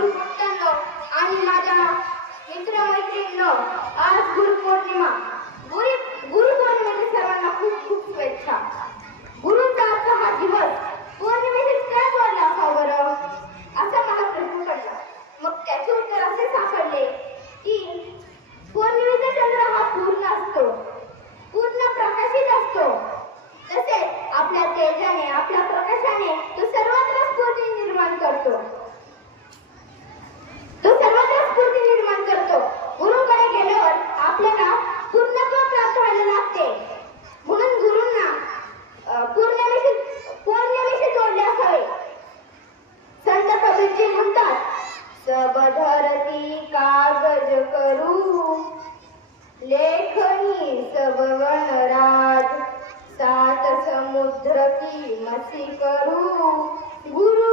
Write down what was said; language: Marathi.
गुरुभक्तांनो आणि माझ्या मित्रमैत्रिणींनो, आज गुरुपौर्णिमा. गुरुपौर्णिमेच्या सर्वांना खूप खूप शुभेच्छा. गुरुचा आजचा हा दिवस पौर्णिमेशी काय जोडला असावा बरं, असा मला प्रश्न पडला. मग त्याचे उत्तर असे सापडले की पौर्णिमेचा चंद्र हा पूर्ण असतो, पूर्ण प्रकाशित असतो. तसेच आपल्या तेजाने, आपल्या प्रकाशाने तो सर्वत्र स्फूर्ती निर्माण करतो. गुरुकडे गेल्यावर आपल्याला पूर्णत्व प्राप्त व्हायला लागते. म्हणून गुरूंना पौर्णिमेशी जोडले असावे. संत कबीरजी म्हणतात, सब धरती कागज करू, लेखनी सब वनराज, सात समुद्र की मसी करू, गुरु